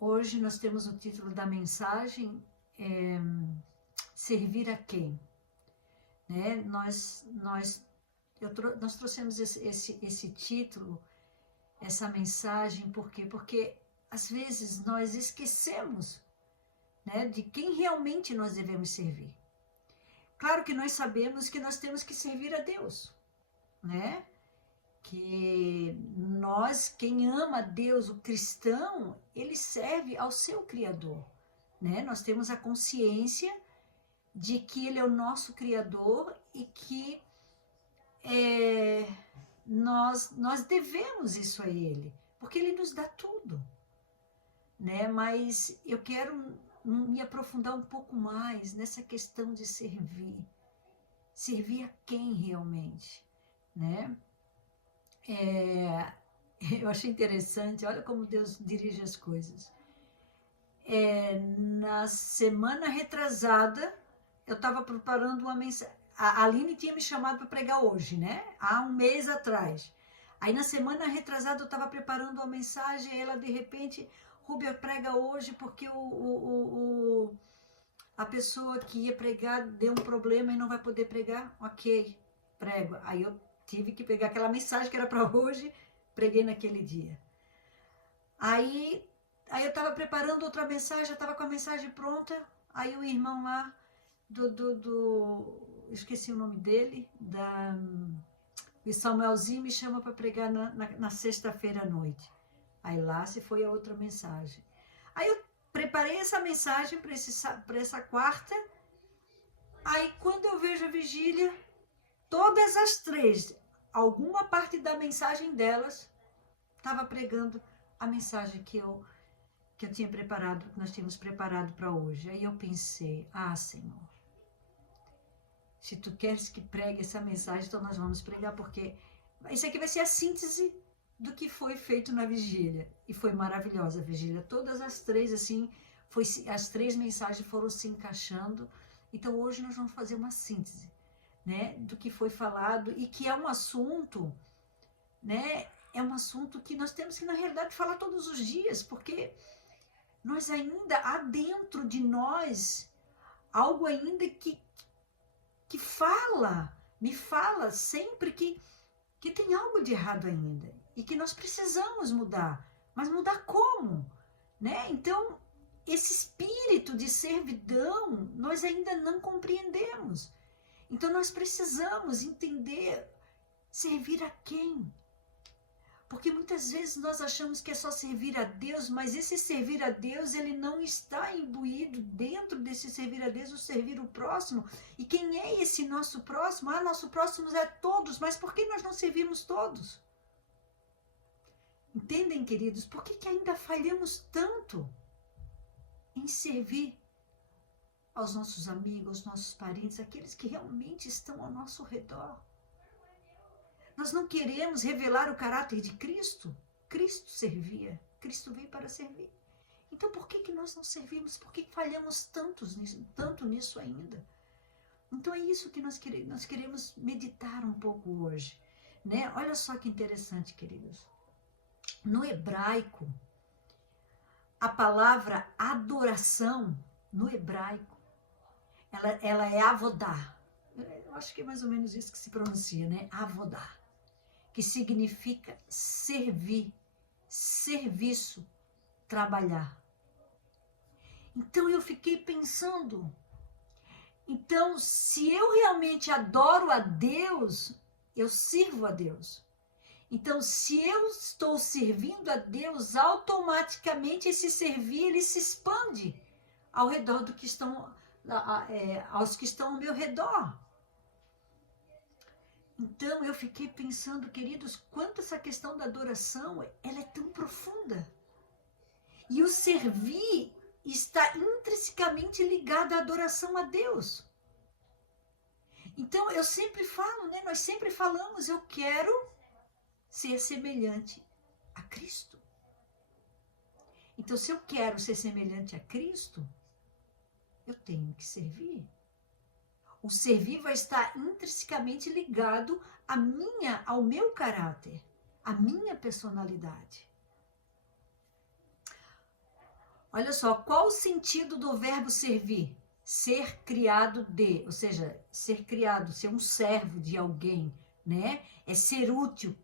Hoje nós temos o título da mensagem, Servir a quem? Né? Nós trouxemos esse título, essa mensagem, por quê? Porque às vezes nós esquecemos, né, de quem realmente nós devemos servir. Claro que nós sabemos que nós temos que servir a Deus, né? Que nós, quem ama Deus, o cristão, ele serve ao seu Criador, né? Nós temos a consciência de que ele é o nosso Criador e que nós devemos isso a ele, porque ele nos dá tudo, né? Mas eu quero me aprofundar um pouco mais nessa questão de servir. Servir a quem realmente, né? Eu achei interessante, olha como Deus dirige as coisas. Na semana retrasada, eu estava preparando uma mensagem. A Aline tinha me chamado para pregar hoje, né? Há um mês atrás. Aí na semana retrasada eu estava preparando uma mensagem e ela de repente, Rúbia, prega hoje porque a pessoa que ia pregar deu um problema e não vai poder pregar. Ok, prego. Aí eu tive que pegar aquela mensagem que era para hoje, preguei naquele dia. Aí eu estava preparando outra mensagem, já estava com a mensagem pronta. Aí o irmão lá esqueci o nome dele, o Samuelzinho me chama para pregar na sexta-feira à noite. Aí lá se foi a outra mensagem. Aí eu preparei essa mensagem para essa quarta. Aí quando eu vejo a vigília, todas as três, alguma parte da mensagem delas, estava pregando a mensagem que eu tinha preparado, que nós tínhamos preparado para hoje. Aí eu pensei, Senhor, se tu queres que pregue essa mensagem, então nós vamos pregar, porque isso aqui vai ser a síntese do que foi feito na vigília. E foi maravilhosa a vigília. Todas as três, assim, as três mensagens foram se encaixando. Então hoje nós vamos fazer uma síntese, né, do que foi falado e que é um assunto, né, é um assunto que nós temos que, na realidade, falar todos os dias, porque nós ainda, há dentro de nós, algo ainda que me fala sempre que tem algo de errado ainda e que nós precisamos mudar. Mas mudar como? Né? Então, esse espírito de servidão, nós ainda não compreendemos. Então, nós precisamos entender servir a quem? Porque muitas vezes nós achamos que é só servir a Deus, mas esse servir a Deus, ele não está imbuído dentro desse servir a Deus, o servir o próximo. E quem é esse nosso próximo? Nosso próximo é todos, mas por que nós não servimos todos? Entendem, queridos? Por que ainda falhamos tanto em servir aos nossos amigos, aos nossos parentes, aqueles que realmente estão ao nosso redor? Nós não queremos revelar o caráter de Cristo? Cristo servia, Cristo veio para servir. Então por que nós não servimos? Por que falhamos tanto nisso ainda? Então é isso que nós queremos meditar um pouco hoje, né? Olha só que interessante, queridos. No hebraico, a palavra adoração, no hebraico, ela é avodá. Eu acho que é mais ou menos isso que se pronuncia, né? Avodá. Que significa servir, serviço, trabalhar. Então eu fiquei pensando, então se eu realmente adoro a Deus, eu sirvo a Deus. Então se eu estou servindo a Deus, automaticamente esse servir, ele se expande ao redor aos que estão ao meu redor. Então eu fiquei pensando, queridos, quanto essa questão da adoração, ela é tão profunda. E o servir está intrinsecamente ligado à adoração a Deus. Então eu sempre falo, né? Nós sempre falamos, eu quero ser semelhante a Cristo. Então se eu quero ser semelhante a Cristo, eu tenho que servir. O servir vai estar intrinsecamente ligado ao meu caráter, à minha personalidade. Olha só, qual o sentido do verbo servir? Ser criado de, ou seja, ser criado, ser um servo de alguém, né? É ser útil,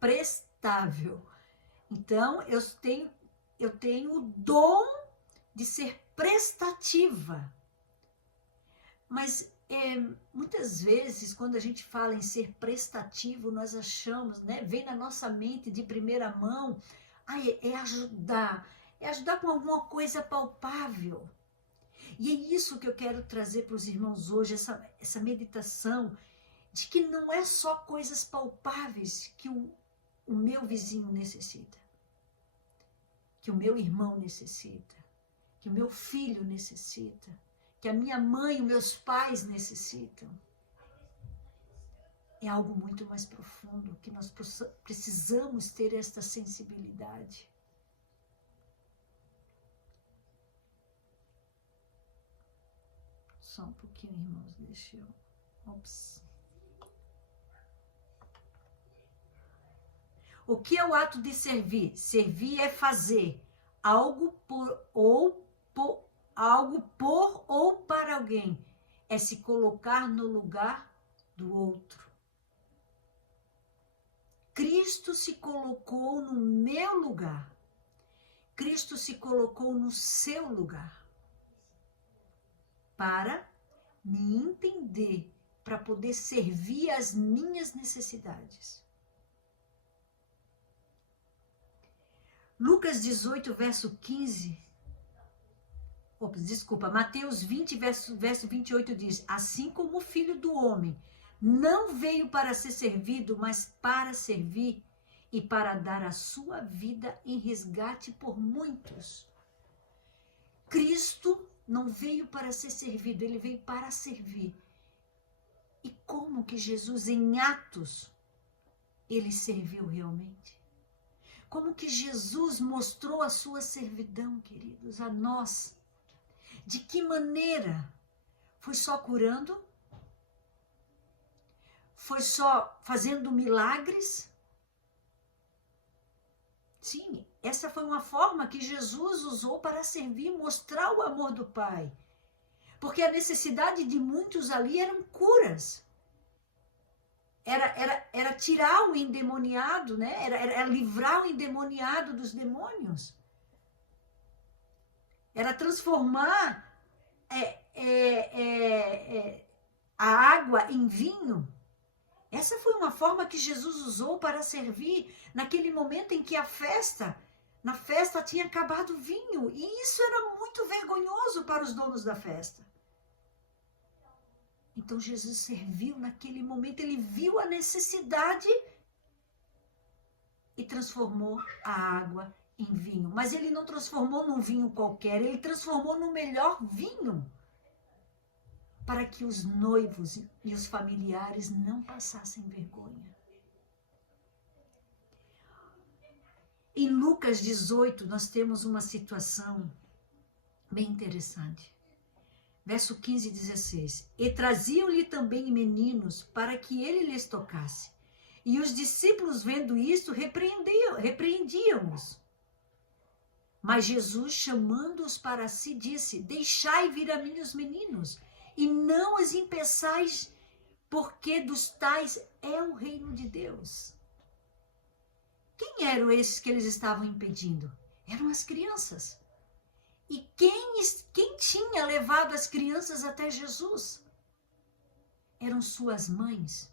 prestável. Então, eu tenho o dom de ser prestativa. Mas muitas vezes, quando a gente fala em ser prestativo, nós achamos, né? Vem na nossa mente de primeira mão, é ajudar com alguma coisa palpável. E é isso que eu quero trazer para os irmãos hoje, essa meditação de que não é só coisas palpáveis que o meu vizinho necessita, que o meu irmão necessita, que o meu filho necessita, que a minha mãe e meus pais necessitam. É algo muito mais profundo, que nós precisamos ter esta sensibilidade. Só um pouquinho, irmãos, deixa eu... Ops. O que é o ato de servir? Servir é fazer algo por ou para alguém. É se colocar no lugar do outro. Cristo se colocou no meu lugar. Cristo se colocou no seu lugar. Para me entender, para poder servir às minhas necessidades. Lucas 18, verso 15. Mateus 20, verso 28 diz: assim como o Filho do Homem não veio para ser servido, mas para servir e para dar a sua vida em resgate por muitos. Cristo não veio para ser servido, ele veio para servir. E como que Jesus, em Atos, ele serviu realmente? Como que Jesus mostrou a sua servidão, queridos, a nós? De que maneira? Foi só curando? Foi só fazendo milagres? Sim, essa foi uma forma que Jesus usou para servir, mostrar o amor do Pai. Porque a necessidade de muitos ali eram curas. Era tirar o endemoniado, né? Era livrar o endemoniado dos demônios. Era transformar a água em vinho. Essa foi uma forma que Jesus usou para servir naquele momento em que na festa tinha acabado o vinho. E isso era muito vergonhoso para os donos da festa. Então Jesus serviu naquele momento, ele viu a necessidade e transformou a água em vinho. Mas ele não transformou num vinho qualquer, ele transformou no melhor vinho, para que os noivos e os familiares não passassem vergonha. Em Lucas 18, nós temos uma situação bem interessante. Verso 15 e 16. E traziam-lhe também meninos para que ele lhes tocasse. E os discípulos, vendo isto, repreendiam-os. Mas Jesus, chamando-os para si, disse: deixai vir a mim os meninos, e não os impeçais, porque dos tais é o reino de Deus. Quem eram esses que eles estavam impedindo? Eram as crianças. E quem tinha levado as crianças até Jesus? Eram suas mães.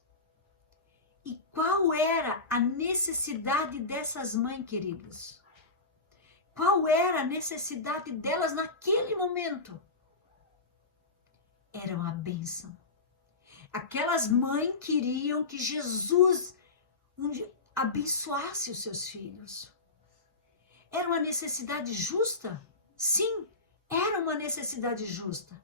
E qual era a necessidade dessas mães, queridos? Qual era a necessidade delas naquele momento? Era uma bênção. Aquelas mães queriam que Jesus abençoasse os seus filhos. Era uma necessidade justa? Sim, era uma necessidade justa.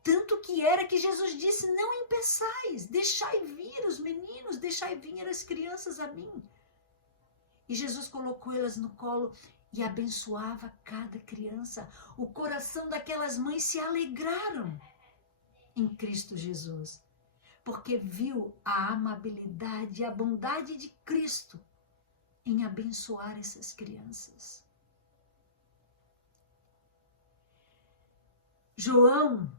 Tanto que era que Jesus disse: não impeçais, deixai vir os meninos, deixai vir as crianças a mim. E Jesus colocou elas no colo e abençoava cada criança. O coração daquelas mães se alegraram em Cristo Jesus, porque viu a amabilidade e a bondade de Cristo em abençoar essas crianças. João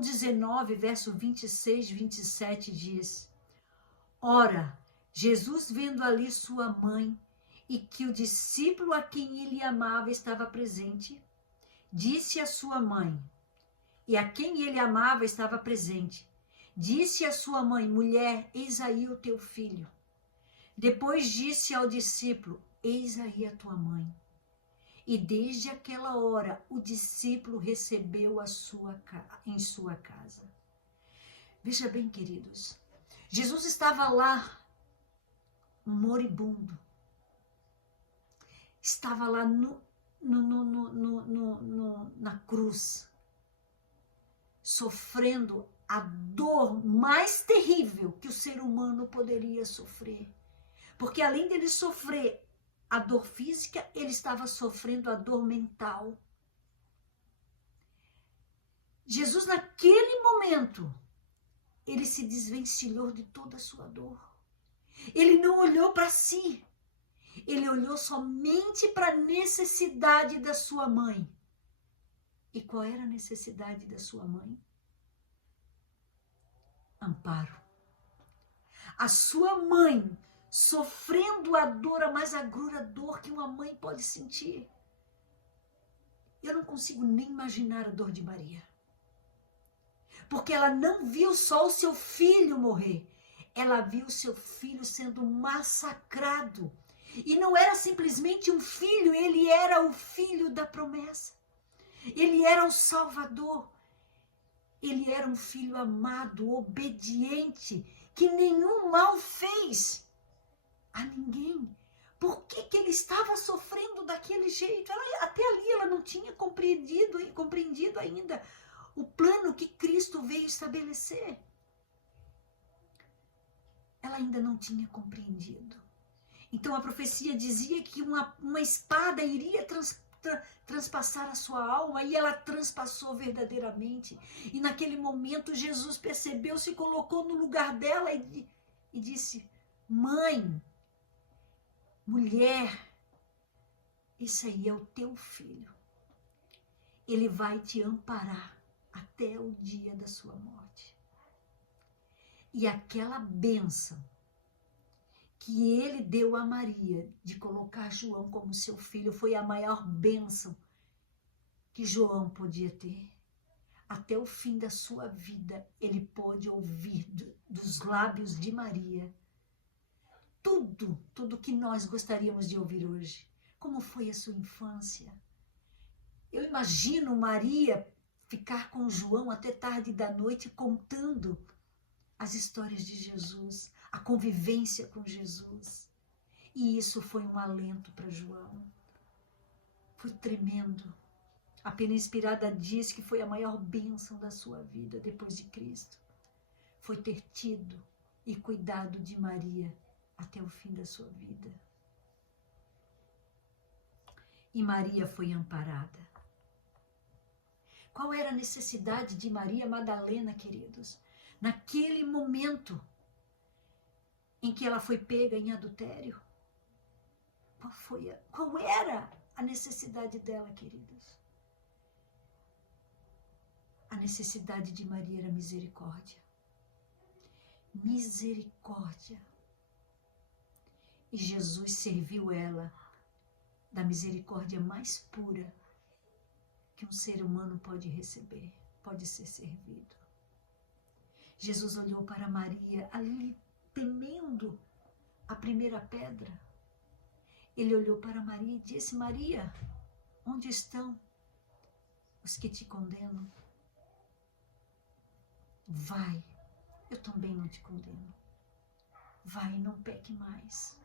19, verso 26, 27 diz: Ora, Jesus, vendo ali sua mãe e que o discípulo a quem ele amava estava presente, disse à sua mãe, e a quem ele amava estava presente, disse à sua mãe: Mulher, eis aí o teu filho. Depois disse ao discípulo: Eis aí a tua mãe. E desde aquela hora o discípulo recebeu em sua casa. Veja bem, queridos, Jesus estava lá, moribundo. Estava lá na cruz, sofrendo a dor mais terrível que o ser humano poderia sofrer. Porque além dele sofrer a dor física, ele estava sofrendo a dor mental. Jesus, naquele momento, ele se desvencilhou de toda a sua dor. Ele não olhou para si. Ele olhou somente para a necessidade da sua mãe. E qual era a necessidade da sua mãe? Amparo. A sua mãe sofrendo a dor, a mais agrura dor que uma mãe pode sentir. Eu não consigo nem imaginar a dor de Maria. Porque ela não viu só o seu filho morrer. Ela viu o seu filho sendo massacrado. E não era simplesmente um filho, ele era o filho da promessa. Ele era o Salvador. Ele era um filho amado, obediente, que nenhum mal fez a ninguém. Por que ele estava sofrendo daquele jeito? Até ali ela não tinha compreendido ainda o plano que Cristo veio estabelecer. Ela ainda não tinha compreendido. Então a profecia dizia que uma espada iria transpassar a sua alma, e ela transpassou verdadeiramente. E naquele momento Jesus percebeu, se colocou no lugar dela e disse: Mãe, mulher, esse aí é o teu filho. Ele vai te amparar até o dia da sua morte. E aquela bênção que ele deu a Maria de colocar João como seu filho foi a maior bênção que João podia ter. Até o fim da sua vida, ele pôde ouvir dos lábios de Maria tudo que nós gostaríamos de ouvir hoje. Como foi a sua infância? Eu imagino Maria ficar com João até tarde da noite contando as histórias de Jesus, a convivência com Jesus. E isso foi um alento para João. Foi tremendo. A Pena Inspirada diz que foi a maior bênção da sua vida depois de Cristo. Foi ter tido e cuidado de Maria até o fim da sua vida. E Maria foi amparada. Qual era a necessidade de Maria Madalena, queridos? Naquele momento em que ela foi pega em adultério? Qual era a necessidade dela, queridos? A necessidade de Maria era misericórdia. Misericórdia. E Jesus serviu ela da misericórdia mais pura que um ser humano pode receber, pode ser servido. Jesus olhou para Maria ali, temendo a primeira pedra. Ele olhou para Maria e disse: Maria, onde estão os que te condenam? Vai, eu também não te condeno. Vai, não peque mais.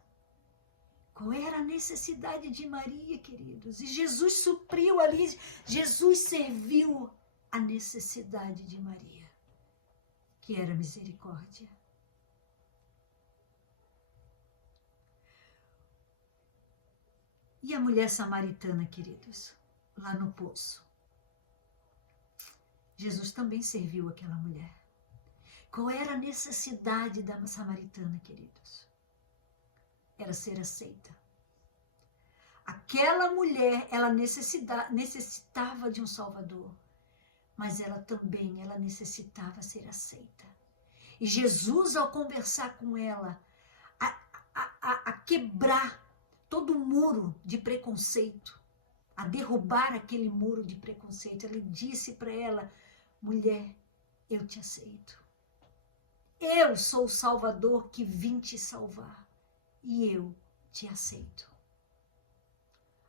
Qual era a necessidade de Maria, queridos? E Jesus supriu ali, Jesus serviu a necessidade de Maria, que era misericórdia. E a mulher samaritana, queridos, lá no poço. Jesus também serviu aquela mulher. Qual era a necessidade da samaritana, queridos? Era ser aceita. Aquela mulher, ela necessitava de um Salvador, mas ela necessitava ser aceita. E Jesus, ao conversar com ela, a quebrar todo o muro de preconceito, a derrubar aquele muro de preconceito, ele disse para ela: mulher, eu te aceito. Eu sou o Salvador que vim te salvar e eu te aceito.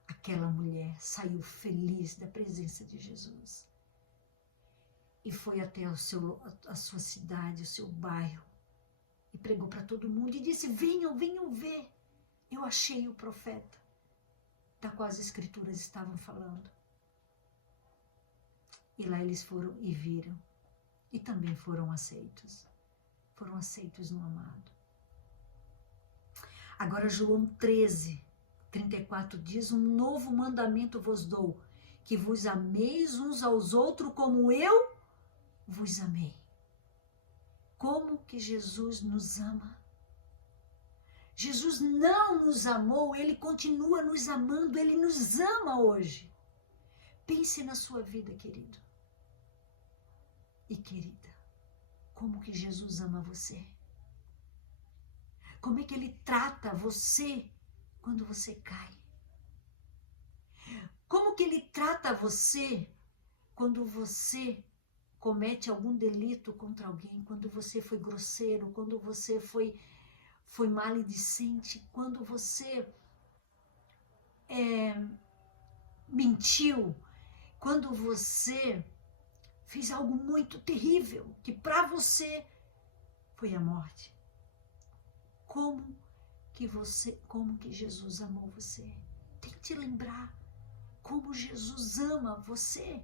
Aquela mulher saiu feliz da presença de Jesus e foi até a sua cidade, o seu bairro, e pregou para todo mundo e disse: venham, venham ver, eu achei o profeta da qual as escrituras estavam falando. E lá eles foram e viram, e também foram aceitos no amado. Agora João 13:34 diz: um novo mandamento vos dou, que vos ameis uns aos outros como eu vos amei. Como que Jesus nos ama? Jesus não nos amou, ele continua nos amando, ele nos ama hoje. Pense na sua vida, querido e querida. Como que Jesus ama você? Como é que ele trata você quando você cai? Como que ele trata você quando você comete algum delito contra alguém, quando você foi grosseiro, quando você foi maledicente, quando você mentiu, quando você fez algo muito terrível, que para você foi a morte. Como que Jesus amou você? Tente lembrar como Jesus ama você.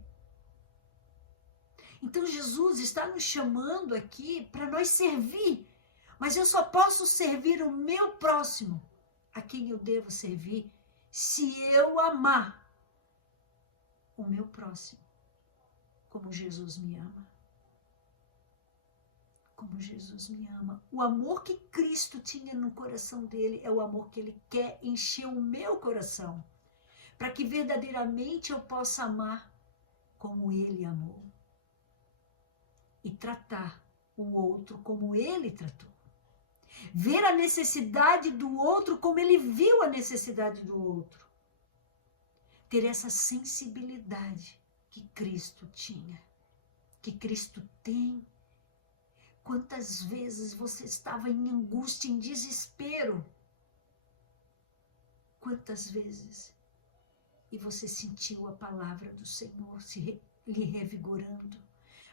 Então Jesus está nos chamando aqui para nós servir, mas eu só posso servir o meu próximo, a quem eu devo servir, se eu amar o meu próximo como Jesus me ama. Como Jesus me ama. O amor que Cristo tinha no coração dele é o amor que ele quer encher o meu coração, para que verdadeiramente eu possa amar como ele amou e tratar o outro como ele tratou. Ver a necessidade do outro como ele viu a necessidade do outro. Ter essa sensibilidade que Cristo tinha, que Cristo tem. Quantas vezes você estava em angústia, em desespero? Quantas vezes? E você sentiu a palavra do Senhor lhe revigorando.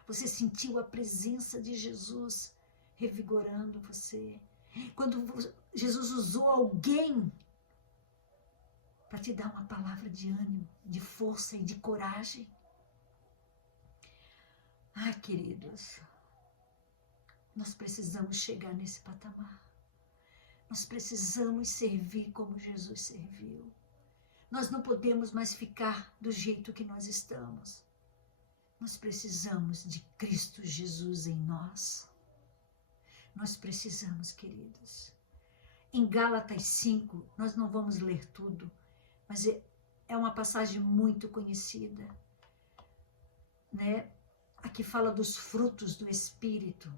Você sentiu a presença de Jesus revigorando você. Quando Jesus usou alguém para te dar uma palavra de ânimo, de força e de coragem. Ai, queridos, nós precisamos chegar nesse patamar. Nós precisamos servir como Jesus serviu. Nós não podemos mais ficar do jeito que nós estamos. Nós precisamos de Cristo Jesus em nós. Nós precisamos, queridos. Em Gálatas 5, nós não vamos ler tudo, mas é uma passagem muito conhecida, né? Aqui fala dos frutos do Espírito.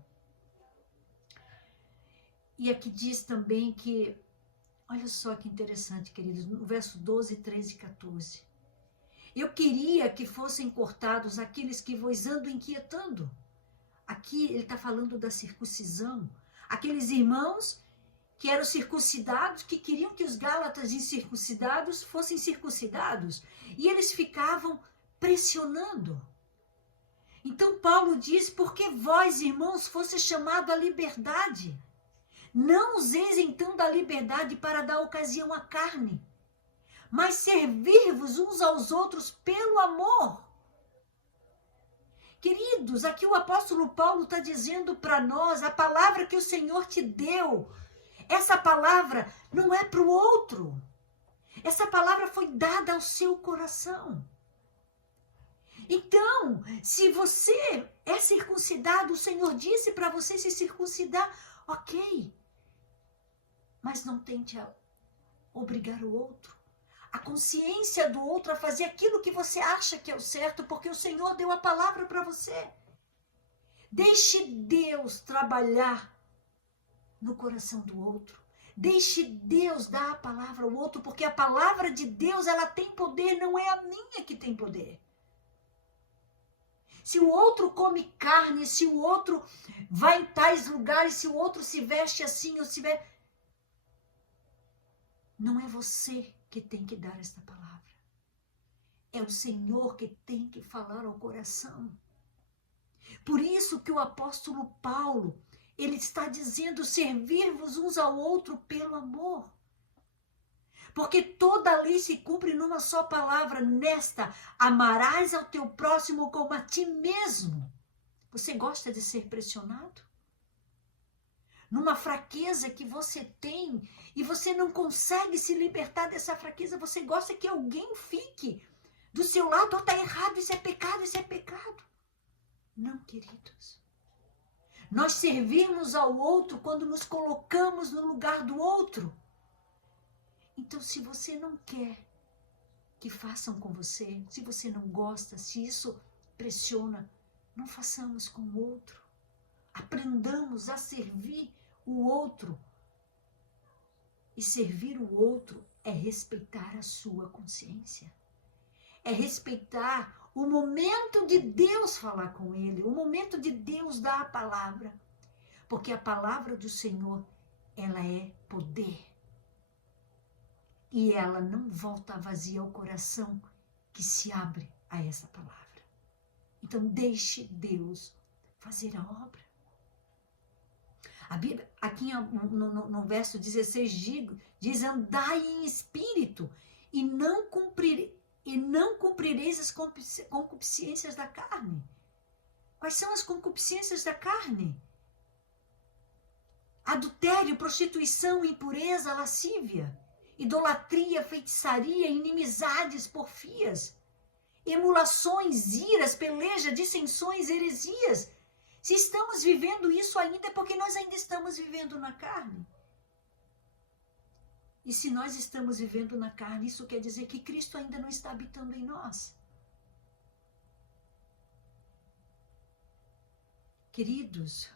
E aqui diz também que, olha só que interessante, queridos, no verso 12, 13 e 14. Eu queria que fossem cortados aqueles que vos andam inquietando. Aqui ele está falando da circuncisão. Aqueles irmãos que eram circuncidados, que queriam que os gálatas incircuncidados fossem circuncidados. E eles ficavam pressionando. Então Paulo diz, porque vós, irmãos, fosse chamado à liberdade. Não useis então da liberdade para dar ocasião à carne, mas servir-vos uns aos outros pelo amor. Queridos, aqui o apóstolo Paulo está dizendo para nós, a palavra que o Senhor te deu, essa palavra não é para o outro. Essa palavra foi dada ao seu coração. Então, se você é circuncidado, o Senhor disse para você se circuncidar, ok. Mas não tente obrigar o outro. A consciência do outro a fazer aquilo que você acha que é o certo, porque o Senhor deu a palavra para você. Deixe Deus trabalhar no coração do outro. Deixe Deus dar a palavra ao outro, porque a palavra de Deus, ela tem poder, não é a minha que tem poder. Se o outro come carne, se o outro vai em tais lugares, se o outro se veste assim ou se veste... Não é você que tem que dar esta palavra. É o Senhor que tem que falar ao coração. Por isso que o apóstolo Paulo, ele está dizendo servir-vos uns ao outro pelo amor. Porque toda a lei se cumpre numa só palavra, nesta: amarás ao teu próximo como a ti mesmo. Você gosta de ser pressionado? Numa fraqueza que você tem e você não consegue se libertar dessa fraqueza, você gosta que alguém fique do seu lado, está errado, isso é pecado, isso é pecado. Não, queridos. Nós servimos ao outro quando nos colocamos no lugar do outro. Então, se você não quer que façam com você, se você não gosta, se isso pressiona, não façamos com o outro. Aprendamos a servir o outro. E servir o outro é respeitar a sua consciência. É respeitar o momento de Deus falar com ele, o momento de Deus dar a palavra. Porque a palavra do Senhor, ela é poder. E ela não volta vazia ao coração que se abre a essa palavra. Então, deixe Deus fazer a obra. A Bíblia, aqui no verso 16, diz: andai em espírito e não cumprireis as concupiscências da carne. Quais são as concupiscências da carne? Adultério, prostituição, impureza, lascívia, idolatria, feitiçaria, inimizades, porfias, emulações, iras, peleja, dissensões, heresias. Se estamos vivendo isso ainda é porque nós ainda estamos vivendo na carne. E se nós estamos vivendo na carne, isso quer dizer que Cristo ainda não está habitando em nós. Queridos,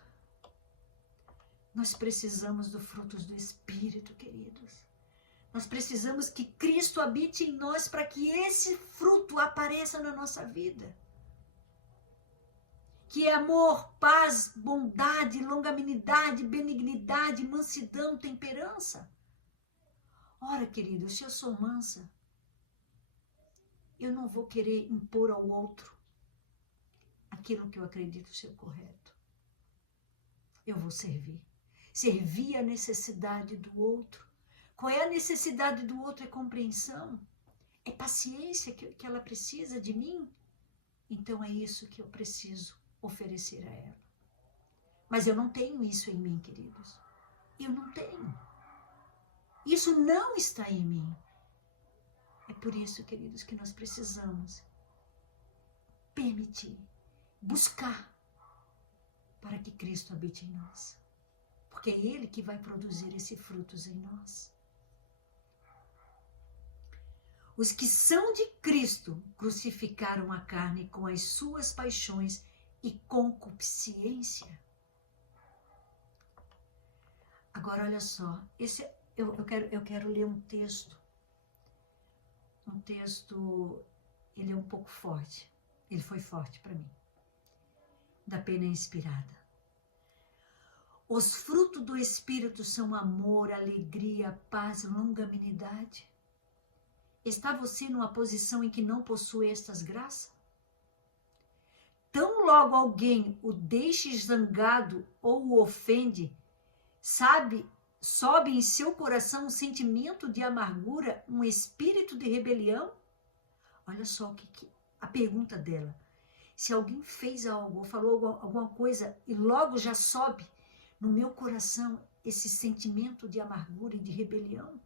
nós precisamos dos frutos do Espírito, queridos. Nós precisamos que Cristo habite em nós para que esse fruto apareça na nossa vida. Que é amor, paz, bondade, longanimidade, benignidade, mansidão, temperança. Ora, querido, se eu sou mansa, eu não vou querer impor ao outro aquilo que eu acredito ser correto. Eu vou servir. Servir a necessidade do outro. Qual é a necessidade do outro? É compreensão. É paciência que ela precisa de mim. Então é isso que eu preciso oferecer a ela. Mas eu não tenho isso em mim, queridos. Eu não tenho. Isso não está em mim. É por isso, queridos, que nós precisamos permitir, buscar, para que Cristo habite em nós. Porque é Ele que vai produzir esses frutos em nós. Os que são de Cristo crucificaram a carne com as suas paixões e concupiscência. Agora, olha só, eu quero ler um texto. Um texto, ele é um pouco forte. Ele foi forte para mim. Da Pena Inspirada. Os frutos do Espírito são amor, alegria, paz, longanimidade. Está você numa posição em que não possui estas graças? Tão logo alguém o deixe zangado ou o ofende, sobe em seu coração um sentimento de amargura, um espírito de rebelião? Olha só a pergunta dela. Se alguém fez algo ou falou alguma coisa e logo já sobe no meu coração esse sentimento de amargura e de rebelião?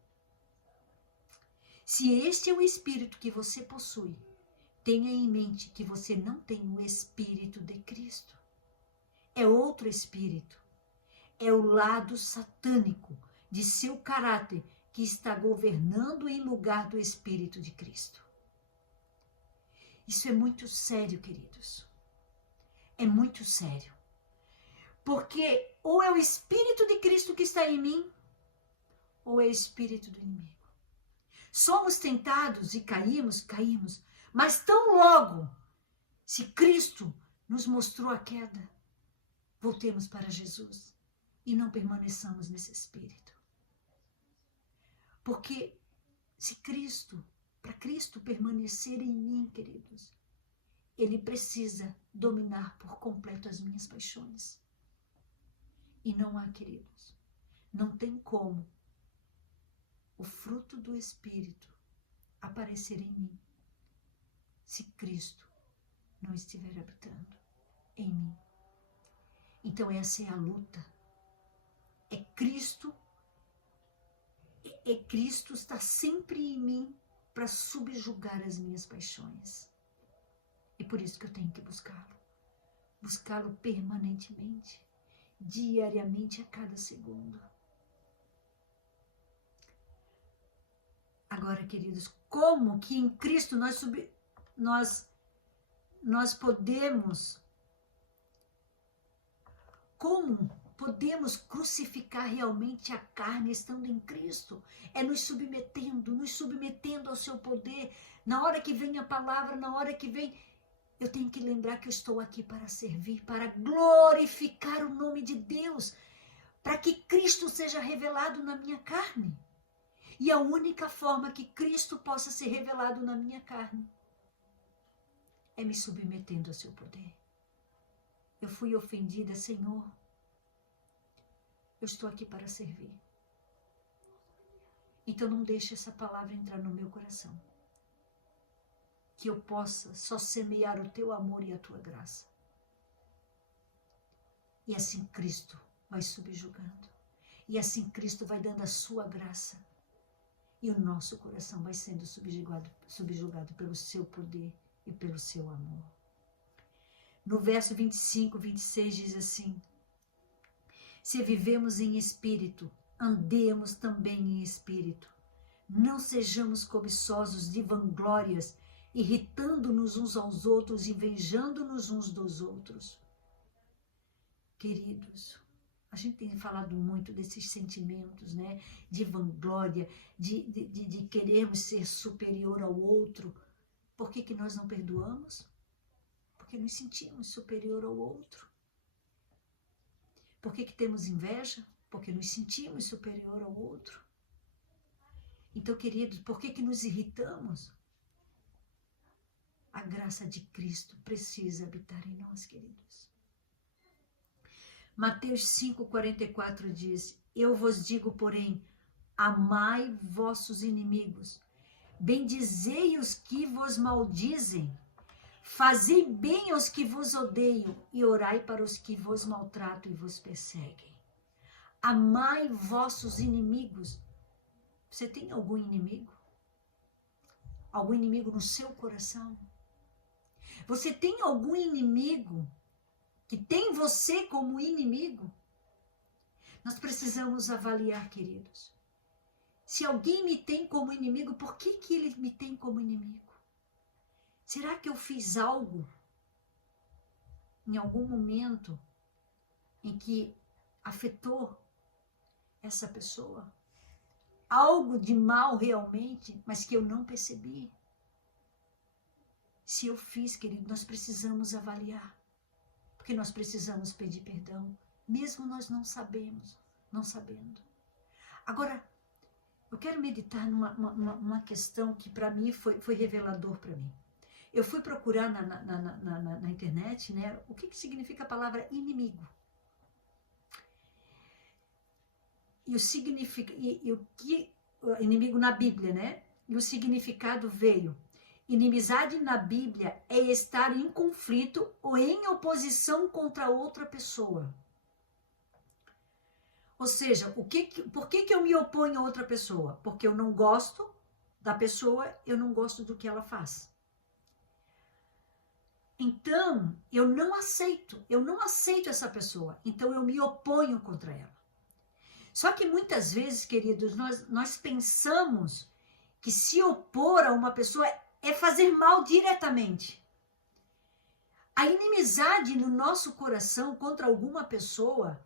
Se este é o espírito que você possui, tenha em mente que você não tem o Espírito de Cristo. É outro espírito. É o lado satânico de seu caráter que está governando em lugar do Espírito de Cristo. Isso é muito sério, queridos. É muito sério. Porque ou é o Espírito de Cristo que está em mim, ou é o Espírito do inimigo. Somos tentados e caímos, mas tão logo, se Cristo nos mostrou a queda, voltemos para Jesus e não permaneçamos nesse espírito. Porque se para Cristo permanecer em mim, queridos, Ele precisa dominar por completo as minhas paixões. E não há, queridos, não tem como o fruto do Espírito aparecer em mim se Cristo não estiver habitando em mim. Então essa é a luta. É Cristo está sempre em mim para subjugar as minhas paixões. E por isso que eu tenho que buscá-lo permanentemente, diariamente, a cada segundo. Agora, queridos, como que em Cristo nós podemos, como podemos crucificar realmente a carne estando em Cristo? É nos submetendo ao seu poder. Na hora que vem a palavra, na hora que vem, eu tenho que lembrar que eu estou aqui para servir, para glorificar o nome de Deus, para que Cristo seja revelado na minha carne. E a única forma que Cristo possa ser revelado na minha carne é me submetendo ao seu poder. Eu fui ofendida, Senhor. Eu estou aqui para servir. Então não deixe essa palavra entrar no meu coração. Que eu possa só semear o teu amor e a tua graça. E assim Cristo vai subjugando. E assim Cristo vai dando a sua graça. E o nosso coração vai sendo subjugado pelo seu poder e pelo seu amor. No verso 25, 26 diz assim: se vivemos em espírito, andemos também em espírito. Não sejamos cobiçosos de vanglórias, irritando-nos uns aos outros, invejando-nos uns dos outros. Queridos, a gente tem falado muito desses sentimentos, né? De vanglória, de querermos ser superior ao outro. Por que nós não perdoamos? Porque nos sentimos superior ao outro. Por que temos inveja? Porque nos sentimos superior ao outro. Então, queridos, por que nos irritamos? A graça de Cristo precisa habitar em nós, queridos. Mateus 5,44 diz: eu vos digo, porém, amai vossos inimigos, bendizei os que vos maldizem, fazei bem aos que vos odeiam e orai para os que vos maltratam e vos perseguem. Amai vossos inimigos. Você tem algum inimigo? Algum inimigo no seu coração? Você tem algum inimigo que tem você como inimigo? Nós precisamos avaliar, queridos. Se alguém me tem como inimigo, por que ele me tem como inimigo? Será que eu fiz algo em algum momento em que afetou essa pessoa? Algo de mal realmente, mas que eu não percebi? Se eu fiz, querido, nós precisamos avaliar. Porque nós precisamos pedir perdão, mesmo nós não sabendo. Agora, eu quero meditar numa questão que para mim foi revelador para mim. Eu fui procurar na internet, né, o que significa a palavra inimigo. E o que inimigo na Bíblia, né? E o significado veio: inimizade na Bíblia é estar em conflito ou em oposição contra outra pessoa. Ou seja, por que eu me oponho a outra pessoa? Porque eu não gosto da pessoa, eu não gosto do que ela faz. Então, eu não aceito essa pessoa. Então, eu me oponho contra ela. Só que muitas vezes, queridos, nós pensamos que se opor a uma pessoa é fazer mal diretamente. A inimizade no nosso coração contra alguma pessoa,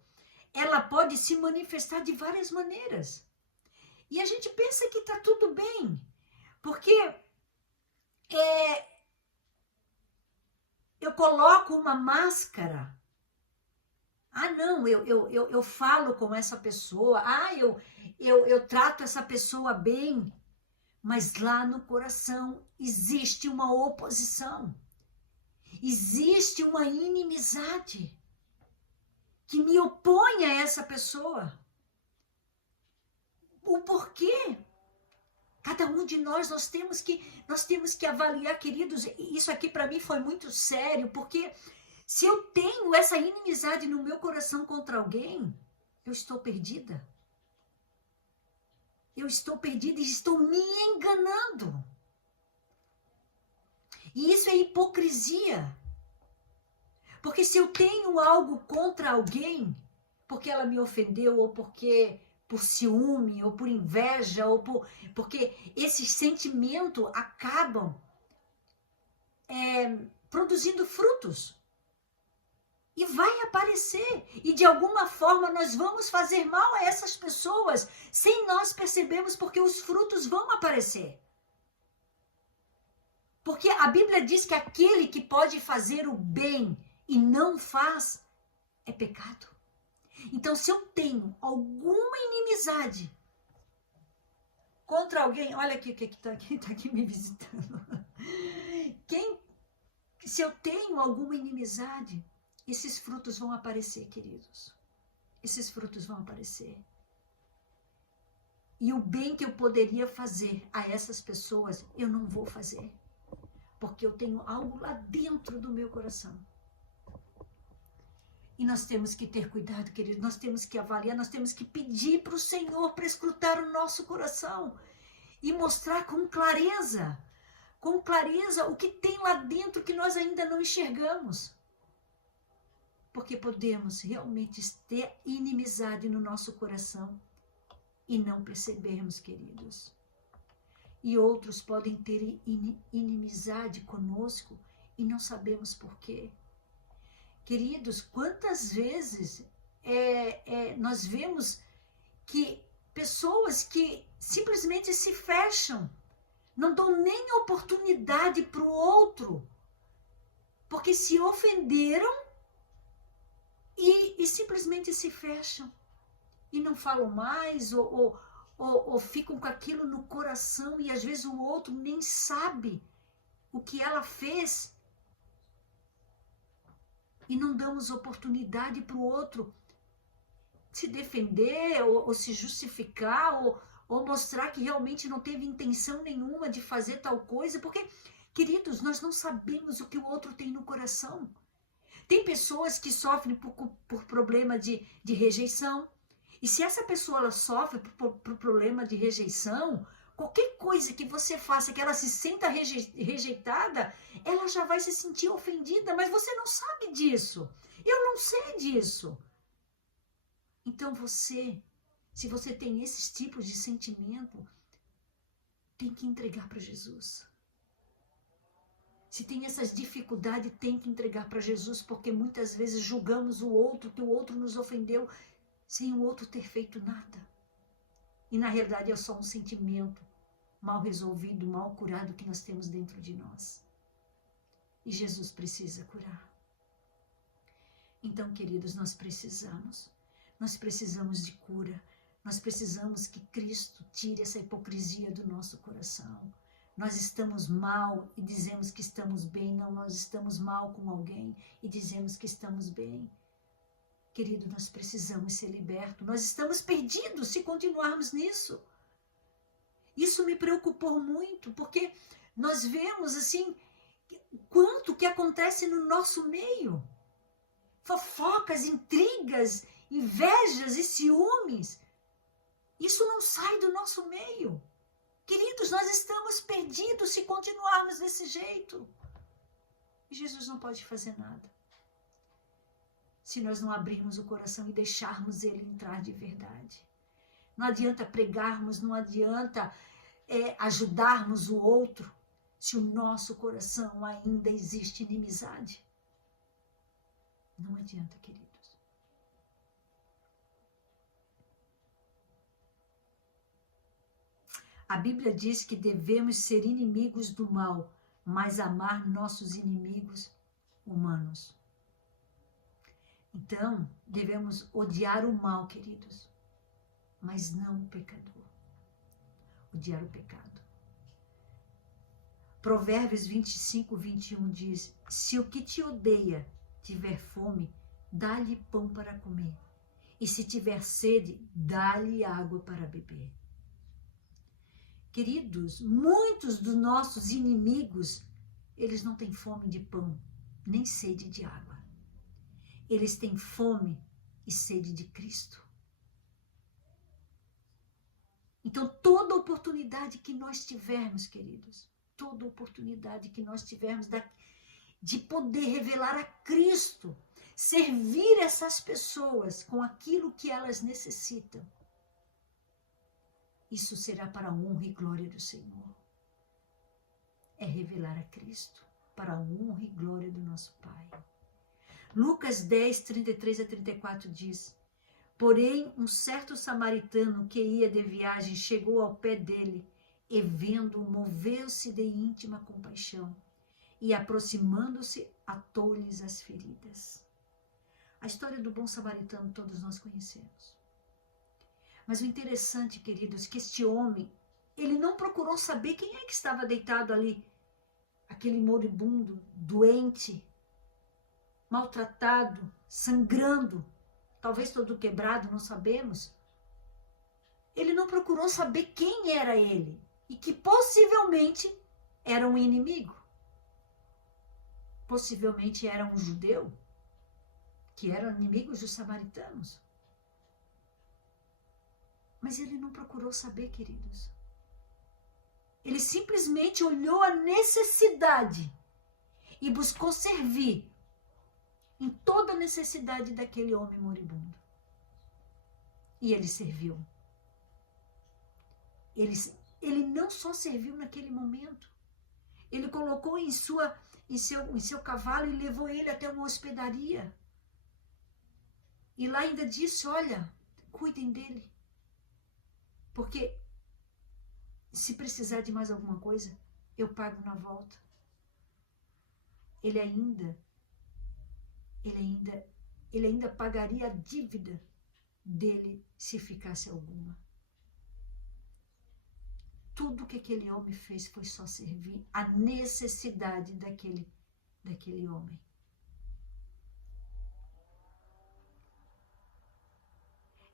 ela pode se manifestar de várias maneiras. E a gente pensa que está tudo bem, porque eu coloco uma máscara. Ah, não, eu falo com essa pessoa. Ah, eu trato essa pessoa bem. Mas lá no coração existe uma oposição. Existe uma inimizade que me opõe a essa pessoa. O porquê? Cada um de nós temos que avaliar, queridos. Isso aqui para mim foi muito sério, porque se eu tenho essa inimizade no meu coração contra alguém, eu estou perdida. Eu estou perdida e estou me enganando. E isso é hipocrisia. Porque se eu tenho algo contra alguém, porque ela me ofendeu, ou porque por ciúme, ou por inveja, ou porque esses sentimentos acabam produzindo frutos. E vai aparecer. E de alguma forma nós vamos fazer mal a essas pessoas, sem nós percebermos, porque os frutos vão aparecer. Porque a Bíblia diz que aquele que pode fazer o bem e não faz, é pecado. Então, se eu tenho alguma inimizade contra alguém, olha aqui o que está aqui me visitando. Se eu tenho alguma inimizade, esses frutos vão aparecer, queridos. Esses frutos vão aparecer. E o bem que eu poderia fazer a essas pessoas, eu não vou fazer. Porque eu tenho algo lá dentro do meu coração. E nós temos que ter cuidado, querido. Nós temos que avaliar, nós temos que pedir para o Senhor para escrutar o nosso coração. E mostrar com clareza o que tem lá dentro que nós ainda não enxergamos. Porque podemos realmente ter inimizade no nosso coração e não percebermos, queridos. E outros podem ter inimizade conosco e não sabemos por quê. Queridos, quantas vezes nós vemos que pessoas que simplesmente se fecham, não dão nem oportunidade para o outro, porque se ofenderam e simplesmente se fecham e não falam mais ou ficam com aquilo no coração e às vezes o outro nem sabe o que ela fez e não damos oportunidade para o outro se defender ou se justificar ou mostrar que realmente não teve intenção nenhuma de fazer tal coisa, porque, queridos, nós não sabemos o que o outro tem no coração. Tem pessoas que sofrem por problema de rejeição. E se essa pessoa ela sofre por problema de rejeição, qualquer coisa que você faça que ela se sinta rejeitada, ela já vai se sentir ofendida, mas você não sabe disso. Eu não sei disso. Então se você tem esses tipos de sentimento, tem que entregar para Jesus. Se tem essas dificuldades, tem que entregar para Jesus, porque muitas vezes julgamos o outro, que o outro nos ofendeu, sem o outro ter feito nada. E na realidade é só um sentimento mal resolvido, mal curado que nós temos dentro de nós. E Jesus precisa curar. Então, queridos, nós precisamos de cura. Nós precisamos que Cristo tire essa hipocrisia do nosso coração. Nós estamos mal e dizemos que estamos bem. Não, nós estamos mal com alguém e dizemos que estamos bem. Querido, nós precisamos ser libertos. Nós estamos perdidos se continuarmos nisso. Isso me preocupou muito, porque nós vemos assim, quanto que acontece no nosso meio. Fofocas, intrigas, invejas e ciúmes. Isso não sai do nosso meio. Queridos, nós estamos perdidos se continuarmos desse jeito. E Jesus não pode fazer nada se nós não abrirmos o coração e deixarmos ele entrar de verdade. Não adianta pregarmos, não adianta ajudarmos o outro se o nosso coração ainda existe inimizade. Não adianta, queridos. A Bíblia diz que devemos ser inimigos do mal, mas amar nossos inimigos humanos. Então, devemos odiar o mal, queridos, mas não o pecador. Odiar o pecado. Provérbios 25, 21 diz: se o que te odeia tiver fome, dá-lhe pão para comer. E se tiver sede, dá-lhe água para beber. Queridos, muitos dos nossos inimigos, eles não têm fome de pão, nem sede de água. Eles têm fome e sede de Cristo. Então, toda oportunidade que nós tivermos, queridos, toda oportunidade que nós tivermos de poder revelar a Cristo, servir essas pessoas com aquilo que elas necessitam, isso será para a honra e glória do Senhor. É revelar a Cristo para a honra e glória do nosso Pai. Lucas 10, 33 a 34 diz: porém, um certo samaritano que ia de viagem chegou ao pé dele e, vendo-o, moveu-se de íntima compaixão e, aproximando-se, atou-lhes as feridas. A história do bom samaritano todos nós conhecemos. Mas o interessante, queridos, que este homem, ele não procurou saber quem é que estava deitado ali, aquele moribundo, doente, maltratado, sangrando, talvez todo quebrado, não sabemos. Ele não procurou saber quem era ele e que possivelmente era um inimigo. Possivelmente era um judeu, que era inimigo dos samaritanos. Mas ele não procurou saber, queridos. Ele simplesmente olhou a necessidade e buscou servir em toda a necessidade daquele homem moribundo. E ele serviu. Ele não só serviu naquele momento. Ele colocou em seu cavalo e levou ele até uma hospedaria. E lá ainda disse: olha, cuidem dele. Porque se precisar de mais alguma coisa, eu pago na volta. Ele ainda pagaria a dívida dele se ficasse alguma. Tudo que aquele homem fez foi só servir a necessidade daquele homem.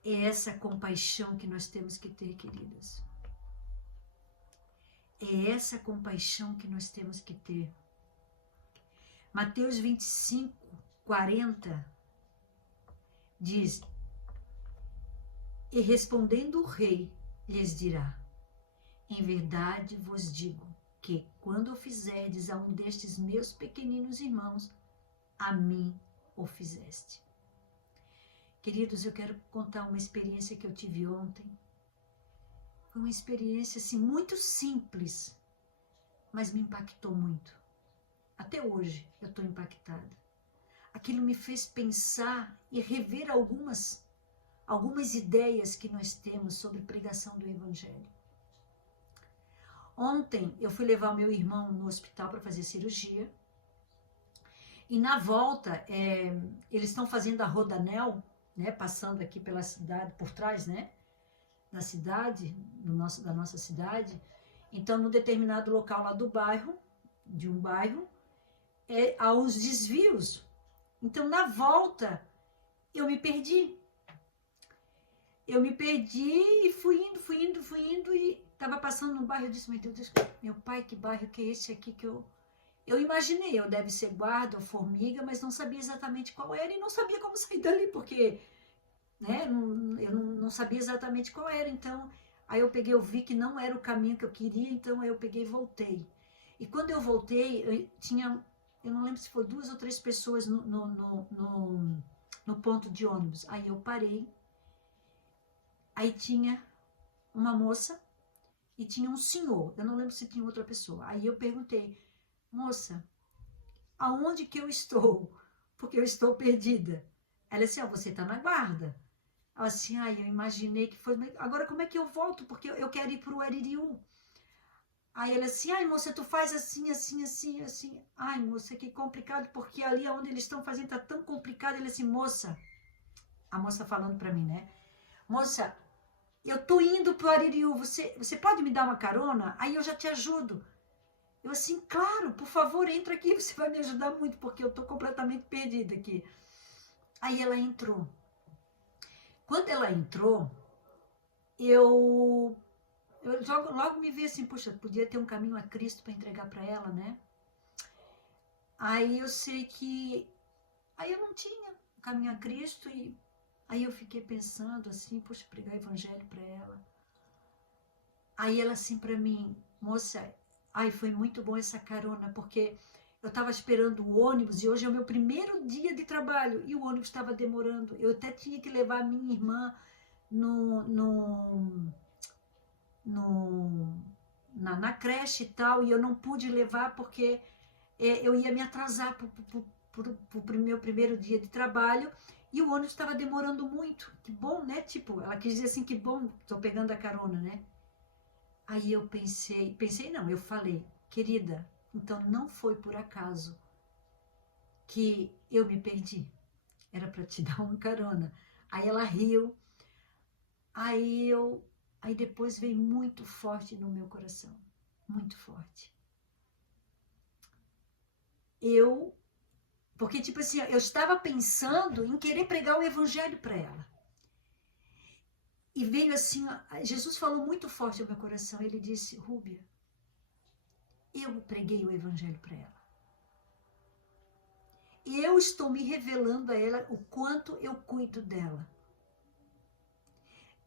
É essa compaixão que nós temos que ter, queridas. É essa compaixão que nós temos que ter. Mateus 25, 40 diz: e respondendo o rei, lhes dirá: em verdade vos digo que, quando o fizerdes a um destes meus pequeninos irmãos, a mim o fizeste. Queridos, eu quero contar uma experiência que eu tive ontem. Foi uma experiência assim, muito simples, mas me impactou muito. Até hoje eu estou impactada. Aquilo me fez pensar e rever algumas ideias que nós temos sobre pregação do Evangelho. Ontem eu fui levar o meu irmão no hospital para fazer cirurgia. E na volta, eles estão fazendo a rodanel, né, passando aqui pela cidade, por trás, né, da cidade, da nossa cidade. Então, num determinado local lá do bairro, de um bairro, há uns desvios. Então, na volta, eu me perdi. E fui indo e estava passando no bairro. Eu disse: meu pai, que bairro que é esse aqui que eu imaginei? Eu deve ser Guarda ou Formiga, mas não sabia exatamente qual era e não sabia como sair dali, porque, né, eu não sabia exatamente qual era. Então, aí eu vi que não era o caminho que eu queria, então eu peguei e voltei. E quando eu voltei, eu não lembro se foi 2 ou 3 pessoas no ponto de ônibus. Aí eu parei, aí tinha uma moça e tinha um senhor, eu não lembro se tinha outra pessoa. Aí eu perguntei, moça, aonde que eu estou? Porque eu estou perdida. Ela disse, você está na guarda. Ela assim, eu imaginei que foi, agora como é que eu volto? Porque eu quero ir para o Aririu. Aí ela assim, moça, tu faz assim, assim, assim, assim. Ai, moça, que complicado, porque ali onde eles estão fazendo tá tão complicado. Ele assim, moça, a moça falando para mim, né? Moça, eu tô indo pro Aririu, você pode me dar uma carona? Aí eu já te ajudo. Eu assim, claro, por favor, entra aqui, você vai me ajudar muito, porque eu tô completamente perdida aqui. Aí ela entrou. Quando ela entrou, eu logo me vi assim, puxa, podia ter um caminho a Cristo para entregar para ela, né? Aí eu sei que... Aí eu não tinha um caminho a Cristo e... Aí eu fiquei pensando assim, puxa, pregar o evangelho para ela. Aí ela assim para mim, moça, foi muito bom essa carona, porque eu estava esperando o ônibus e hoje é o meu primeiro dia de trabalho e o ônibus estava demorando. Eu até tinha que levar a minha irmã na creche e tal, e eu não pude levar porque eu ia me atrasar para o meu primeiro dia de trabalho e o ônibus estava demorando muito. Que bom, né? Tipo, ela quis dizer assim, que bom, estou pegando a carona, né? Aí eu pensei não, eu falei, querida, então não foi por acaso que eu me perdi. Era para te dar uma carona. Aí ela riu. Aí depois veio muito forte no meu coração. Muito forte. Porque tipo assim, eu estava pensando em querer pregar o evangelho para ela. E veio assim, Jesus falou muito forte ao meu coração. Ele disse, Rúbia, eu preguei o evangelho para ela. E eu estou me revelando a ela o quanto eu cuido dela.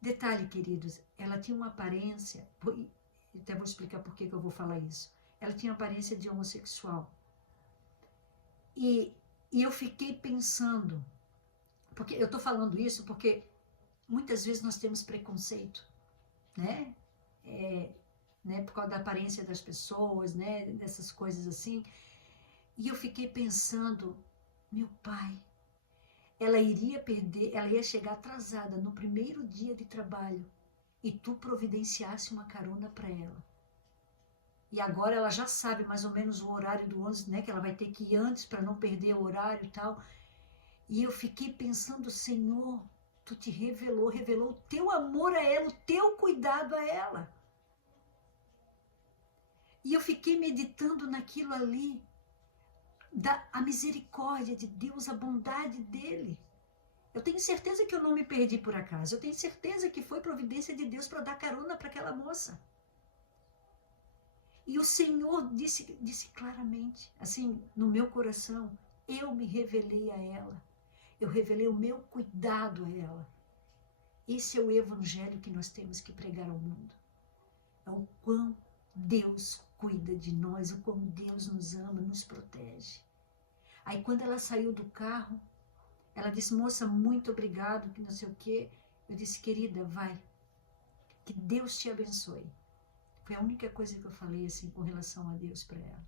Detalhe, queridos, ela tinha uma aparência, até vou explicar por que eu vou falar isso. Ela tinha aparência de homossexual. E eu fiquei pensando, porque eu estou falando isso porque muitas vezes nós temos preconceito, né? Por causa da aparência das pessoas, né? Dessas coisas assim. E eu fiquei pensando, meu pai, ela ia chegar atrasada no primeiro dia de trabalho e tu providenciasse uma carona para ela. E agora ela já sabe mais ou menos o horário do ônibus, né? Que ela vai ter que ir antes para não perder o horário e tal. E eu fiquei pensando, Senhor, tu te revelou o teu amor a ela, o teu cuidado a ela. E eu fiquei meditando naquilo ali, a misericórdia de Deus, a bondade dele. Eu tenho certeza que eu não me perdi por acaso. Eu tenho certeza que foi providência de Deus para dar carona para aquela moça. E o Senhor disse claramente, assim, no meu coração, eu me revelei a ela. Eu revelei o meu cuidado a ela. Esse é o evangelho que nós temos que pregar ao mundo. É o quão Deus cuida de nós, o quão Deus nos ama, nos protege. Aí quando ela saiu do carro, ela disse, moça, muito obrigado, que não sei o quê. Eu disse, querida, vai. Que Deus te abençoe. Foi a única coisa que eu falei, assim, com relação a Deus para ela.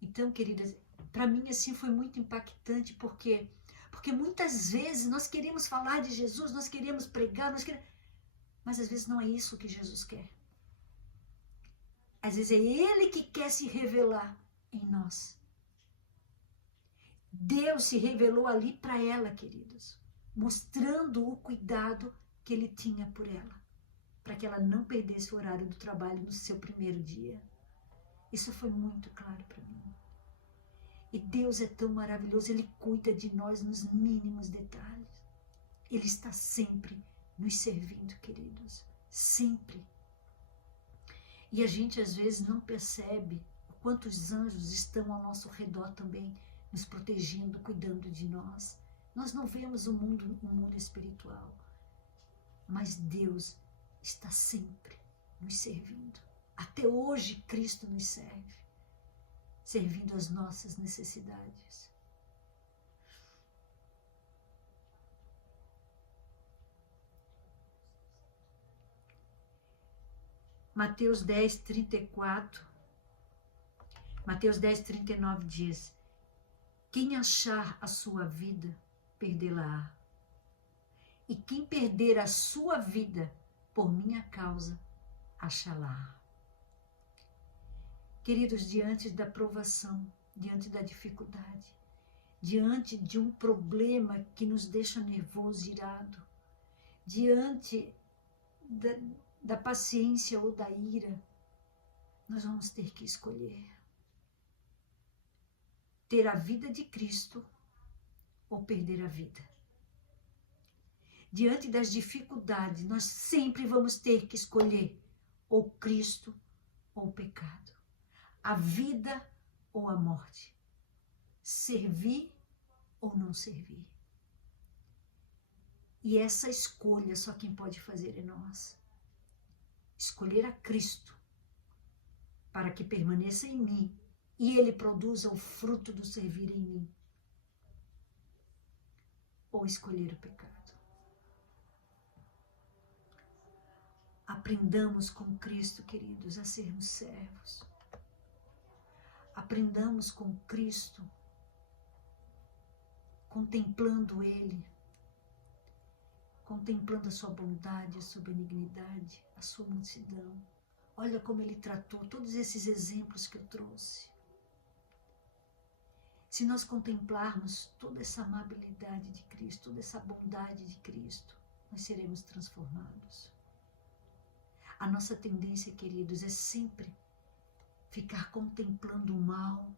Então, queridas, para mim, assim, foi muito impactante, porque muitas vezes nós queremos falar de Jesus, nós queremos pregar, mas às vezes não é isso que Jesus quer. Às vezes é Ele que quer se revelar em nós. Deus se revelou ali para ela, queridos, mostrando o cuidado que Ele tinha por ela, para que ela não perdesse o horário do trabalho no seu primeiro dia. Isso foi muito claro para mim. E Deus é tão maravilhoso, Ele cuida de nós nos mínimos detalhes. Ele está sempre nos servindo, queridos, sempre. E a gente às vezes não percebe o quanto os anjos estão ao nosso redor também, nos protegendo, cuidando de nós. Nós não vemos o mundo espiritual, mas Deus está sempre nos servindo. Até hoje Cristo nos serve. servindo as nossas necessidades. Mateus 10, 34, Mateus 10, 39 diz: quem achar a sua vida, perdê-la-á. E quem perder a sua vida por minha causa, achá-la-á. Queridos, diante da provação, diante da dificuldade, diante de um problema que nos deixa nervoso, irado, diante da paciência ou da ira, nós vamos ter que escolher ter a vida de Cristo ou perder a vida. Diante das dificuldades, nós sempre vamos ter que escolher ou Cristo ou o pecado, a vida ou a morte, servir ou não servir. E essa escolha só quem pode fazer é nós. Escolher a Cristo para que permaneça em mim e Ele produza o fruto do servir em mim. Ou escolher o pecado. Aprendamos com Cristo, queridos, a sermos servos. Aprendamos com Cristo, contemplando Ele, contemplando a sua bondade, a sua benignidade, a sua mansidão. Olha como Ele tratou todos esses exemplos que eu trouxe. Se nós contemplarmos toda essa amabilidade de Cristo, toda essa bondade de Cristo, nós seremos transformados. A nossa tendência, queridos, é sempre ficar contemplando o mal,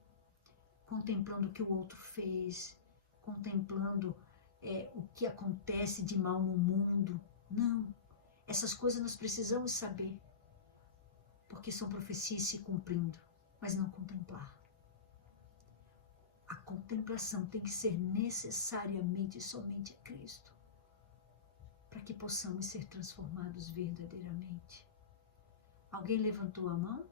contemplando o que o outro fez, contemplando o que acontece de mal no mundo. Não, essas coisas nós precisamos saber, porque são profecias se cumprindo, mas não contemplar. A contemplação tem que ser necessariamente somente a Cristo, para que possamos ser transformados verdadeiramente. Alguém levantou a mão?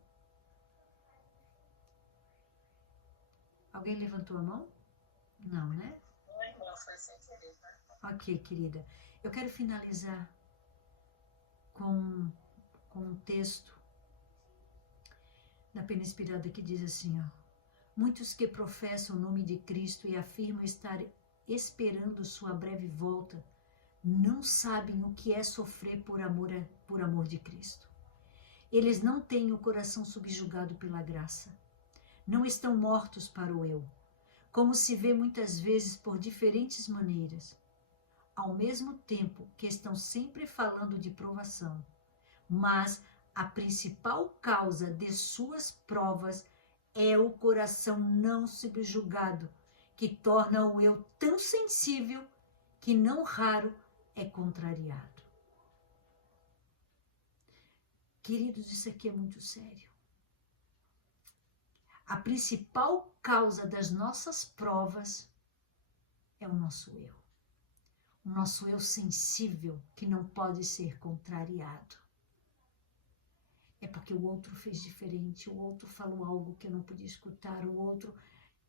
Alguém levantou a mão? Não, né? Não, irmã, foi sem querer, né? Ok, querida. Eu quero finalizar com um texto da Pena Inspirada que diz assim, ó: muitos que professam o nome de Cristo e afirmam estar esperando sua breve volta, não sabem o que é sofrer por amor de Cristo. Eles não têm o coração subjugado pela graça. Não estão mortos para o eu, como se vê muitas vezes por diferentes maneiras, ao mesmo tempo que estão sempre falando de provação. Mas a principal causa de suas provas é o coração não subjugado, que torna o eu tão sensível que não raro é contrariado. Queridos, isso aqui é muito sério. A principal causa das nossas provas é o nosso eu. O nosso eu sensível que não pode ser contrariado. É porque o outro fez diferente, o outro falou algo que eu não podia escutar, o outro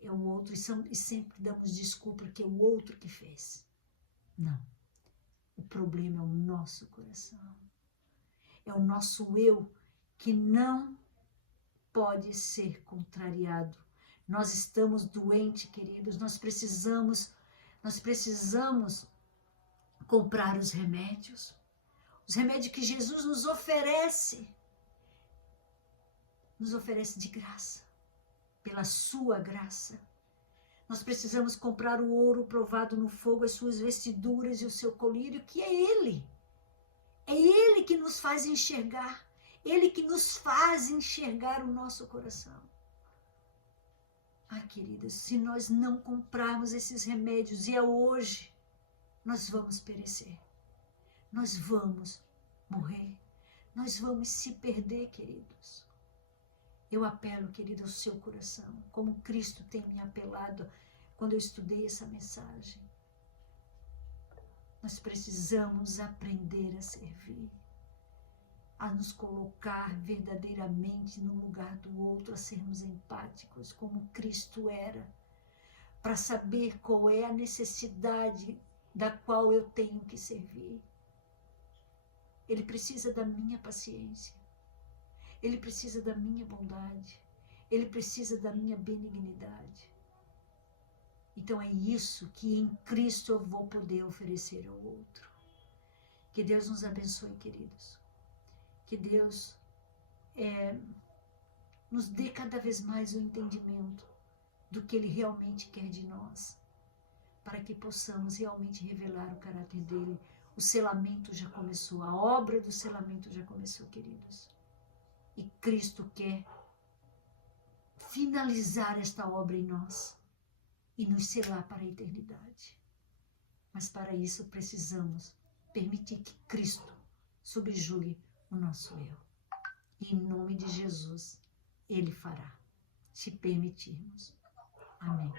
é o outro, e sempre damos desculpa que é o outro que fez. Não. O problema é o nosso coração. É o nosso eu que não pode ser contrariado. Nós estamos doentes, queridos, nós precisamos comprar os remédios que Jesus nos oferece de graça, pela sua graça. Nós precisamos comprar o ouro provado no fogo, as suas vestiduras e o seu colírio, que é Ele. É Ele que nos faz enxergar. Ele que nos faz enxergar o nosso coração. Ah, queridas, se nós não comprarmos esses remédios, e é hoje, nós vamos perecer. Nós vamos morrer. Nós vamos se perder, queridos. Eu apelo, querido, ao seu coração, como Cristo tem me apelado quando eu estudei essa mensagem. Nós precisamos aprender a servir. a nos colocar verdadeiramente no lugar do outro, a sermos empáticos, como Cristo era, para saber qual é a necessidade da qual eu tenho que servir. Ele precisa da minha paciência, ele precisa da minha bondade, ele precisa da minha benignidade. Então é isso que em Cristo eu vou poder oferecer ao outro. Que Deus nos abençoe, queridos. Que Deus nos dê cada vez mais o entendimento do que Ele realmente quer de nós, para que possamos realmente revelar o caráter dele. O selamento já começou, a obra do selamento já começou, queridos. E Cristo quer finalizar esta obra em nós e nos selar para a eternidade. Mas para isso precisamos permitir que Cristo subjugue o nosso eu. E em nome de Jesus, Ele fará, se permitirmos. Amém.